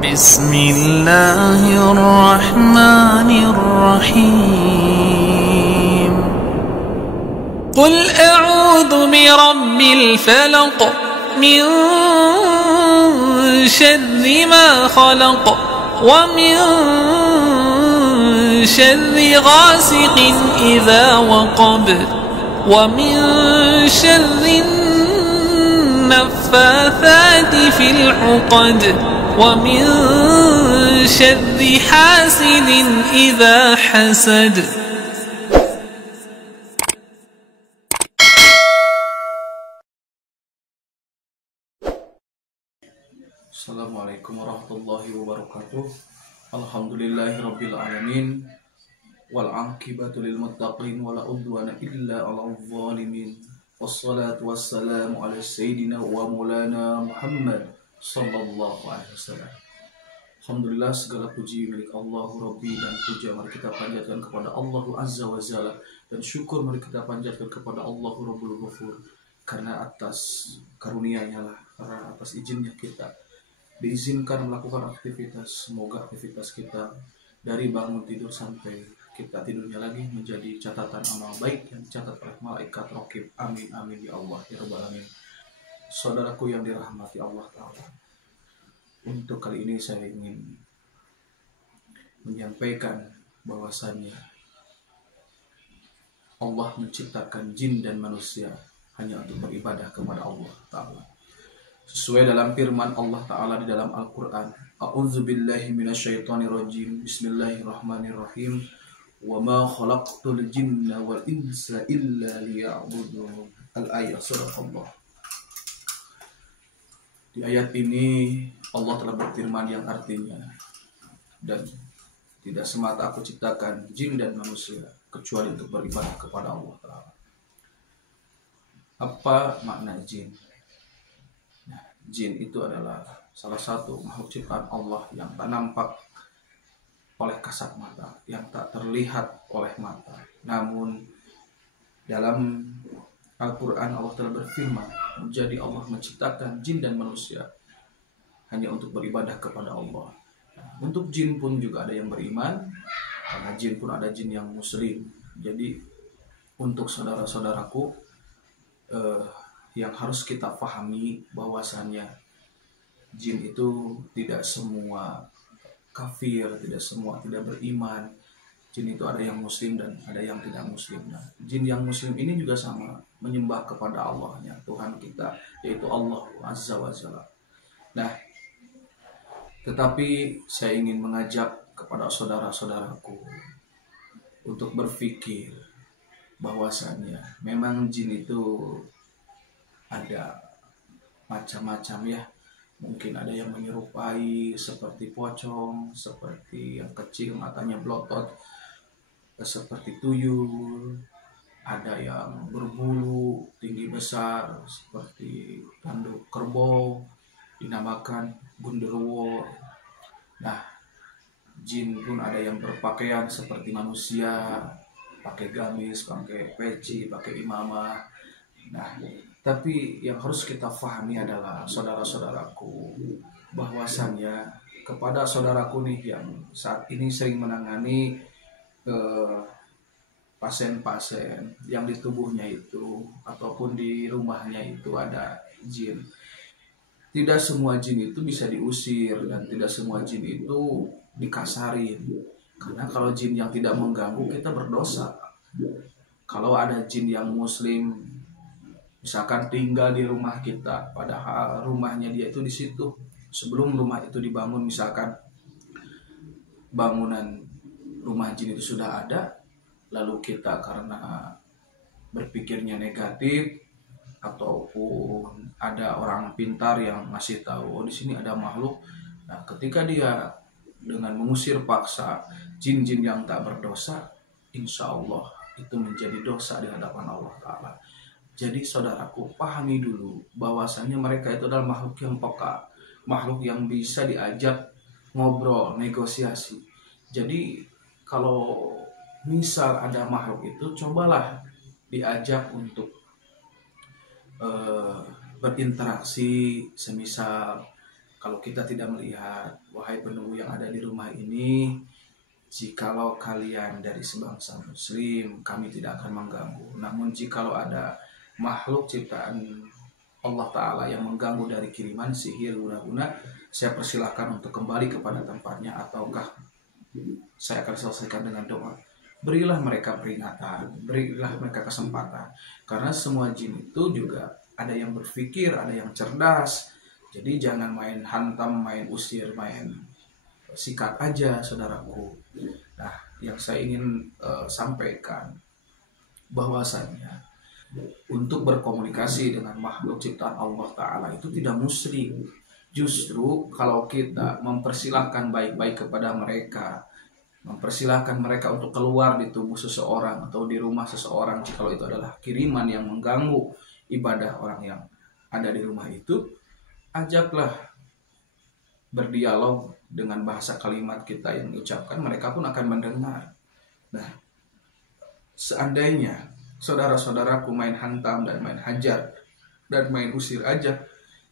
بسم الله الرحمن الرحيم قل أعوذ برب الفلق من شر ما خلق ومن شر غاسق إذا وقب ومن شر النفاثات في العقد ومن شر حاسد إذا حسد. Assalamualaikum warahmatullahi wabarakatuh. Alhamdulillahirabbil alamin wal aqibatu lil muttaqin wala udwana illa 'alal zalimin. Wassalatu wassalamu ala sayyidina wa maulana Muhammad sallallahu alaihi wasallam. Alhamdulillah, segala puji milik Allah Rabbi, dan puja mari kita panjatkan kepada Allah Azza wa Jalla, dan syukur mari kita panjatkan kepada Allah Rabbul Ghafur, karena atas karunia-Nya lah, karena atas izinnya kita diizinkan melakukan aktivitas. Semoga aktivitas kita dari bangun tidur sampai kita tidurnya lagi menjadi catatan amal baik yang dicatat oleh malaikat raqib. Amin amin ya Allah ya rabbal alamin. Saudaraku yang dirahmati Allah Ta'ala, untuk kali ini saya ingin menyampaikan bahwasannya Allah menciptakan jin dan manusia hanya untuk beribadah kepada Allah Ta'ala. Sesuai dalam firman Allah Ta'ala di dalam Al-Quran, A'udzubillahi minasyaitonirrajim, Bismillahirrahmanirrahim, wa ma khalaqtul jinna wal insa illa liya'budun. Al-ayat surah Allah. Di ayat ini Allah telah berfirman yang artinya, dan tidak semata aku ciptakan jin dan manusia kecuali untuk beribadah kepada Allah Ta'ala. Apa makna jin? Jin itu adalah salah satu makhluk ciptaan Allah yang tak nampak oleh kasat mata, yang tak terlihat oleh mata. Namun dalam Al-Quran Allah telah berfirman, menjadi Allah menciptakan jin dan manusia hanya untuk beribadah kepada Allah. Untuk jin pun juga ada yang beriman, karena jin pun ada jin yang muslim. Jadi untuk saudara-saudaraku, yang harus kita pahami bahwasannya jin itu tidak semua kafir, tidak semua tidak beriman. Jin itu ada yang muslim dan ada yang tidak muslim. Nah, jin yang muslim ini juga sama, menyembah kepada Allahnya, Tuhan kita, yaitu Allah Azza wa Jalla. Nah, tetapi saya ingin mengajak kepada saudara-saudaraku untuk berpikir bahwasannya memang jin itu ada macam-macam ya. Mungkin ada yang menyerupai seperti pocong, seperti yang kecil matanya belotot, seperti tuyul, ada yang berbulu tinggi besar seperti tanduk kerbau, dinamakan gundurwo. Nah, jin pun ada yang berpakaian seperti manusia, pakai gamis, pakai peci, pakai imamah. Nah, tapi yang harus kita pahami adalah saudara-saudaraku, bahwasannya kepada saudaraku nih yang saat ini sering menangani pasien-pasien yang di tubuhnya itu ataupun di rumahnya itu ada jin. Tidak semua jin itu bisa diusir dan tidak semua jin itu dikasarin. Karena kalau jin yang tidak mengganggu, kita berdosa. Kalau ada jin yang muslim, misalkan tinggal di rumah kita, padahal rumahnya dia itu di situ. Sebelum rumah itu dibangun, misalkan bangunan rumah jin itu sudah ada, lalu kita karena berpikirnya negatif, ataupun ada orang pintar yang ngasih tahu, oh di sini ada makhluk. Nah, ketika dia dengan mengusir paksa jin-jin yang tak berdosa, insya Allah itu menjadi dosa di hadapan Allah Ta'ala. Jadi saudaraku, pahami dulu bahwasannya mereka itu adalah makhluk yang peka, makhluk yang bisa diajak ngobrol, negosiasi. Jadi kalau misal ada makhluk itu, cobalah diajak untuk berinteraksi, semisal Kalau kita tidak melihat, wahai penunggu yang ada di rumah ini, jikalau kalian dari sebangsa muslim, kami tidak akan mengganggu. Namun jikalau ada makhluk ciptaan Allah Ta'ala yang mengganggu dari kiriman, sihir, guna-guna, saya persilahkan untuk kembali kepada tempatnya, ataukah saya akan selesaikan dengan doa. Berilah mereka peringatan, berilah mereka kesempatan. Karena semua jin itu juga ada yang berpikir, ada yang cerdas. Jadi jangan main hantam, main usir, main sikat aja, saudaraku. Nah, yang saya ingin sampaikan bahwasannya untuk berkomunikasi dengan makhluk ciptaan Allah Ta'ala itu tidak musyrik. Justru kalau kita mempersilahkan baik-baik kepada mereka, mempersilahkan mereka untuk keluar di tubuh seseorang atau di rumah seseorang, kalau itu adalah kiriman yang mengganggu ibadah orang yang ada di rumah itu, ajaklah berdialog dengan bahasa kalimat kita yang diucapkan, mereka pun akan mendengar. Nah, seandainya saudara-saudaraku main hantam dan main hajar dan main usir aja,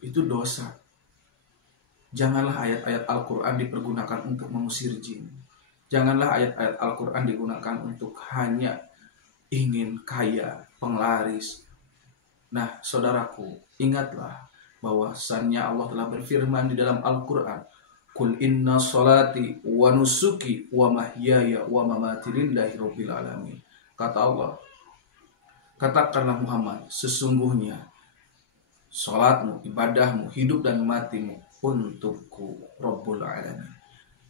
itu dosa. Janganlah ayat-ayat Al-Quran dipergunakan untuk mengusir jin. Janganlah ayat-ayat Al-Quran digunakan untuk hanya ingin kaya, penglaris. Nah, saudaraku, ingatlah bahwasannya Allah telah berfirman di dalam Al-Quran, Qul inna sholati wa nusuki wa mahyaya wa mamati lillahi rabbil alamin. Kata Allah, katakanlah Muhammad, sesungguhnya sholatmu, ibadahmu, hidup dan matimu untukku Rabbul Alamin.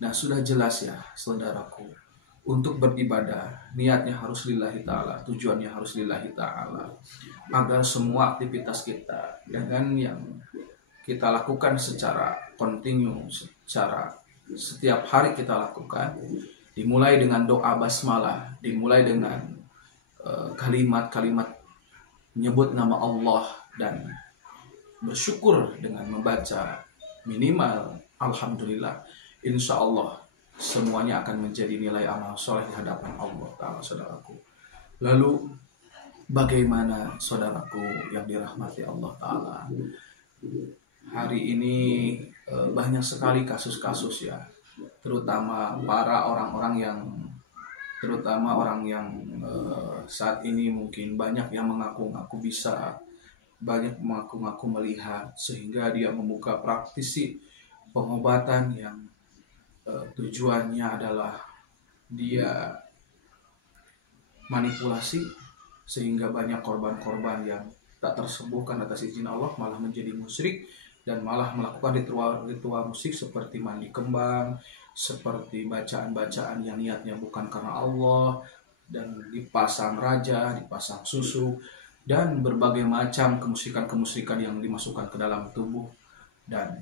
Nah, sudah jelas ya saudaraku, untuk beribadah niatnya harus lillahi ta'ala, tujuannya harus lillahi ta'ala, agar semua aktivitas kita dengan yang kita lakukan secara kontinu, secara setiap hari kita lakukan, dimulai dengan doa basmalah, dimulai dengan kalimat-kalimat menyebut nama Allah dan bersyukur dengan membaca minimal alhamdulillah, insya Allah semuanya akan menjadi nilai amal soleh di hadapan Allah Ta'ala, saudaraku. Lalu bagaimana saudaraku yang dirahmati Allah Ta'ala? Hari ini banyak sekali kasus-kasus ya, terutama para orang-orang yang saat ini mungkin banyak yang mengaku-ngaku bisa, banyak mengaku-ngaku melihat, sehingga dia membuka praktisi pengobatan yang tujuannya adalah dia manipulasi, sehingga banyak korban-korban yang tak tersembuhkan atas izin Allah malah menjadi musyrik dan malah melakukan ritual musik seperti mandi kembang, seperti bacaan-bacaan yang niatnya bukan karena Allah, dan dipasang raja, dipasang susu, dan berbagai macam kemusikan-kemusikan yang dimasukkan ke dalam tubuh. Dan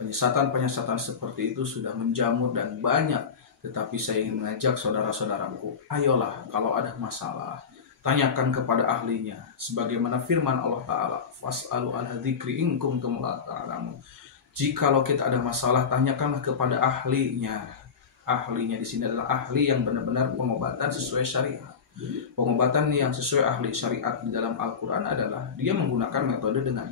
penyesatan-penyesatan seperti itu sudah menjamur dan banyak. Tetapi saya ingin mengajak saudara-saudaraku, ayolah kalau ada masalah, tanyakan kepada ahlinya. Sebagaimana firman Allah Ta'ala, fas'alu ala dzikri in kuntum la ta'lamun. Jikalau kita ada masalah, tanyakanlah kepada ahlinya. Ahlinya di sini adalah ahli yang benar-benar pengobatan sesuai syariat. Pengobatan yang sesuai ahli syariat di dalam Al-Quran adalah dia menggunakan metode dengan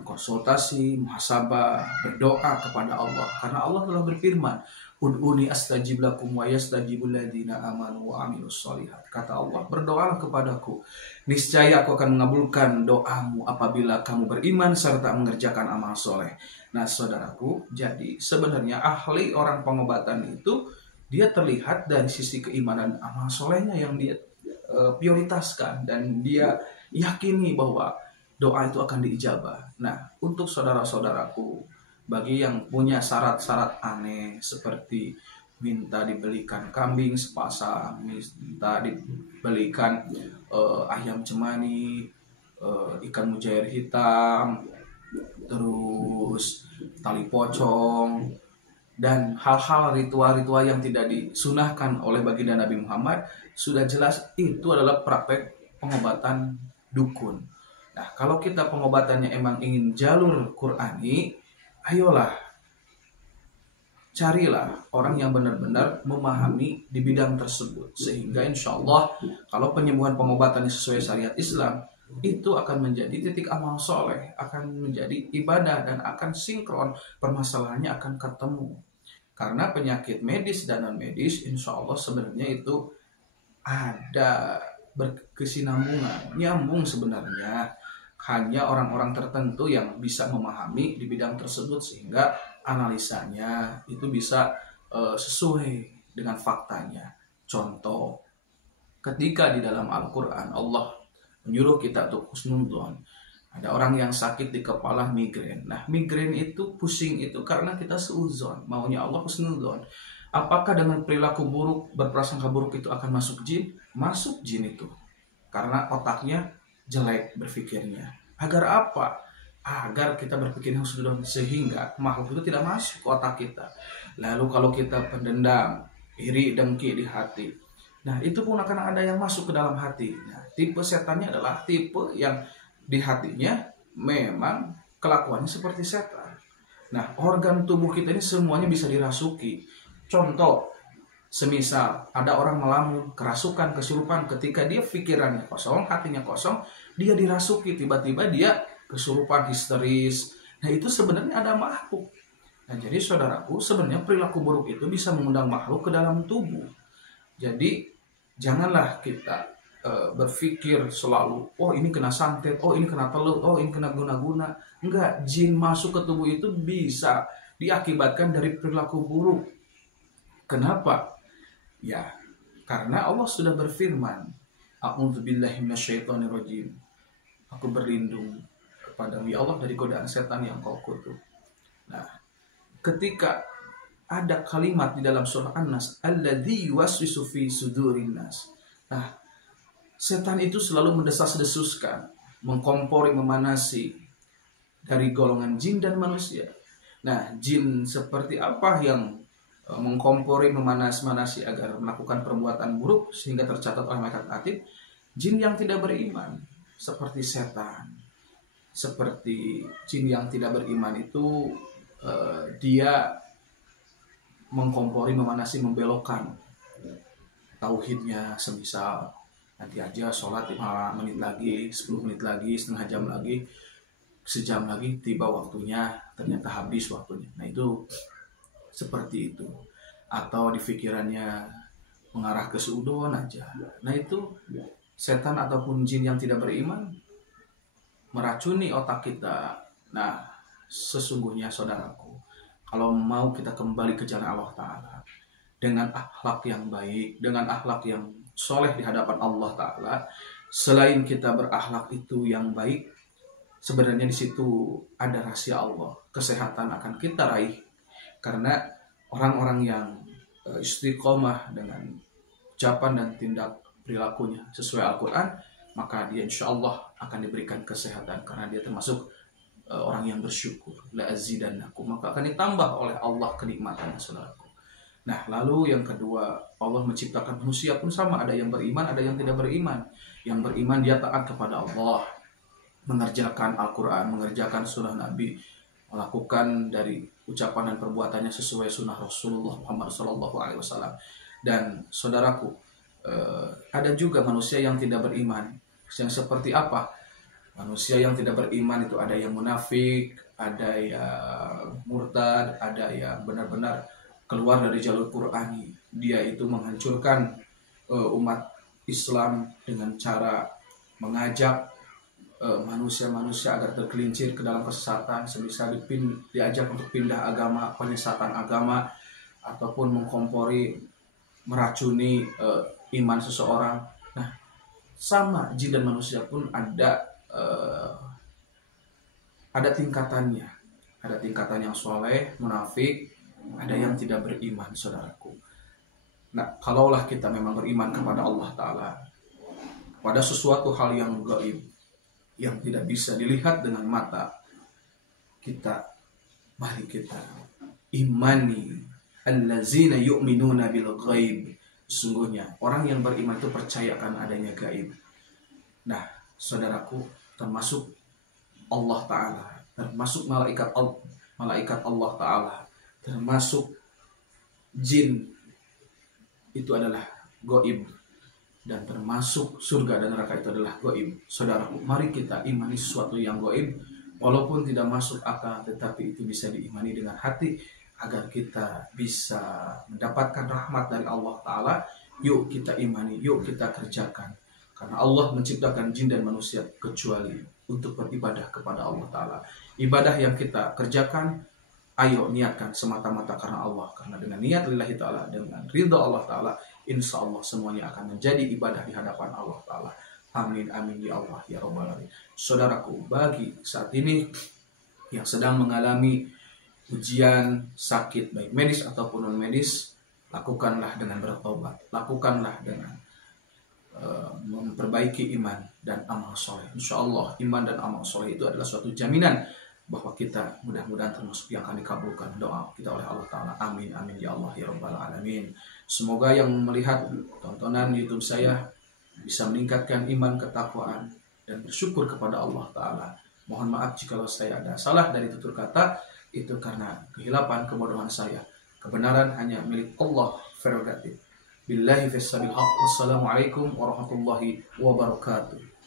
konsultasi, muhasabah, berdoa kepada Allah. Karena Allah telah berfirman, ud'uni astajib lakum wa yastajibul ladzina amanu wa amilus sholihat. Kata Allah, berdoalah kepadaku, niscaya aku akan mengabulkan doamu apabila kamu beriman serta mengerjakan amal soleh. Nah, saudaraku, jadi sebenarnya ahli orang pengobatan itu dia terlihat dari sisi keimanan amal solehnya yang dia prioritaskan, dan dia yakini bahwa doa itu akan diijabah. Nah, untuk saudara-saudaraku, bagi yang punya syarat-syarat aneh seperti minta dibelikan kambing sepasang, minta dibelikan ayam cemani, ikan mujair hitam, terus tali pocong, dan hal-hal ritual-ritual yang tidak disunahkan oleh baginda Nabi Muhammad, sudah jelas itu adalah praktek pengobatan dukun. Nah, kalau kita pengobatannya emang ingin jalur Qur'ani, ayolah carilah orang yang benar-benar memahami di bidang tersebut, sehingga insya Allah kalau penyembuhan pengobatannya sesuai syariat Islam, itu akan menjadi titik amal soleh, akan menjadi ibadah, dan akan sinkron, permasalahannya akan ketemu. Karena penyakit medis dan non medis insya Allah sebenarnya itu ada berkesinambungan, nyambung sebenarnya. Hanya orang-orang tertentu yang bisa memahami di bidang tersebut sehingga analisanya itu bisa sesuai dengan faktanya. Contoh, ketika di dalam Al-Quran Allah menyuruh kita untuk husnudzon. Ada orang yang sakit di kepala migrain. Nah, migrain itu pusing itu karena kita seuzon. Maunya Allah husnudzon. Apakah dengan perilaku buruk, berprasangka buruk itu akan masuk jin? Masuk jin itu. Karena otaknya jelek berpikirnya. Agar apa? Agar kita berpikir husnudzon sehingga makhluk itu tidak masuk ke otak kita. Lalu kalau kita pendendam, iri, dengki di hati, nah itu pun akan ada yang masuk ke dalam hati. Nah, tipe setannya adalah tipe yang di hatinya memang kelakuannya seperti setan. Nah, organ tubuh kita ini semuanya bisa dirasuki. Contoh, semisal ada orang melamun, kerasukan, kesurupan, ketika dia pikirannya kosong, hatinya kosong, dia dirasuki, tiba-tiba dia kesurupan, histeris. Nah, itu sebenarnya ada makhluk. Nah, jadi saudaraku, sebenarnya perilaku buruk itu bisa mengundang makhluk ke dalam tubuh. Jadi, janganlah kita berpikir selalu, oh ini kena santet, oh ini kena telut, oh ini kena guna-guna. Enggak, jin masuk ke tubuh itu bisa diakibatkan dari perilaku buruk. Kenapa? Ya, karena Allah sudah berfirman, A'udzubillahi minasyaitonirrajim. Aku berlindung kepadamu ya Allah dari godaan setan yang kau kutuk. Nah, ketika ada kalimat di dalam surah An-Nas, alladzi yuwaswisu fi sudurin nas. Nah, setan itu selalu mendesas-desuskan, mengkompori, memanasi dari golongan jin dan manusia. Nah, jin seperti apa yang mengkompori, memanas-manasi agar melakukan perbuatan buruk sehingga tercatat oleh malaikat atid? Jin yang tidak beriman, seperti setan. Seperti jin yang tidak beriman itu dia mengkompori, memanasi, membelokkan tauhidnya. Semisal nanti aja sholat 5 menit lagi, 10 menit lagi, setengah jam lagi, sejam lagi tiba waktunya, ternyata habis waktunya. Nah, itu seperti itu. Atau di pikirannya mengarah ke suudon aja. Nah, itu setan ataupun jin yang tidak beriman meracuni otak kita. Nah, sesungguhnya saudaraku, kalau mau kita kembali ke jalan Allah Ta'ala dengan akhlak yang baik, dengan akhlak yang soleh di hadapan Allah Ta'ala, selain kita berakhlak itu yang baik, sebenarnya di situ ada rahasia Allah. Kesehatan akan kita raih. Karena orang-orang yang istiqomah dengan ucapan dan tindak perilakunya sesuai Al-Quran, maka dia insya Allah akan diberikan kesehatan. Karena dia termasuk orang yang bersyukur. La azidannakum, maka akan ditambah oleh Allah kenikmatannya, saudaraku. Nah, lalu yang kedua, Allah menciptakan manusia pun sama. Ada yang beriman, ada yang tidak beriman. Yang beriman dia taat kepada Allah, mengerjakan Al-Quran, mengerjakan sunnah Nabi, melakukan dari ucapan dan perbuatannya sesuai sunnah Rasulullah Muhammad SAW. Dan saudaraku, ada juga manusia yang tidak beriman. Yang seperti apa? Manusia yang tidak beriman itu ada yang munafik, ada yang murtad, ada yang benar-benar keluar dari jalur Qur'ani. Dia itu menghancurkan umat Islam dengan cara mengajak manusia-manusia agar tergelincir ke dalam kesesatan, sebisa diajak untuk pindah agama, penyesatan agama, ataupun mengkompori, meracuni iman seseorang. Nah, sama jin dan manusia pun ada tingkatannya. Ada tingkatan yang soleh, munafik, ada yang tidak beriman, saudaraku. Nah, kalaulah kita memang beriman kepada Allah Ta'ala, pada sesuatu hal yang gaib, yang tidak bisa dilihat dengan mata kita, mari kita imani allazina yu'minuna bil ghaib. Sesungguhnya orang yang beriman itu percaya akan adanya gaib. Nah, saudaraku, termasuk Allah Ta'ala, termasuk malaikat Allah Ta'ala, termasuk jin, itu adalah gaib. dan termasuk surga dan neraka itu adalah gaib. Saudaraku, mari kita imani sesuatu yang gaib, walaupun tidak masuk akal, tetapi itu bisa diimani dengan hati agar kita bisa mendapatkan rahmat dari Allah Ta'ala. Yuk kita imani, yuk kita kerjakan. Karena Allah menciptakan jin dan manusia kecuali untuk beribadah kepada Allah Ta'ala. Ibadah yang kita kerjakan, ayo niatkan semata-mata karena Allah. Karena dengan niat lillahi ta'ala, dengan ridha Allah Ta'ala, insya Allah semuanya akan menjadi ibadah di hadapan Allah Ta'ala. Amin, amin, ya Allah, ya Rabbal Alamin. Saudaraku, bagi saat ini yang sedang mengalami ujian, sakit, baik medis ataupun non-medis, lakukanlah dengan bertobat. Lakukanlah dengan memperbaiki iman dan amal soleh. Insya Allah iman dan amal soleh itu adalah suatu jaminan bahwa kita mudah-mudahan termasuk yang akan dikabulkan doa kita oleh Allah Ta'ala. Amin, amin, ya Allah, ya Rabbal Alamin. Semoga yang melihat tontonan YouTube saya bisa meningkatkan iman, ketakwaan, dan bersyukur kepada Allah Ta'ala. Mohon maaf jika saya ada salah dari tutur kata, itu karena kehilapan, kebodohan saya. Kebenaran hanya milik Allah, prerogatif. Billahi fissabil haq. Wassalamualaikum warahmatullahi wabarakatuh.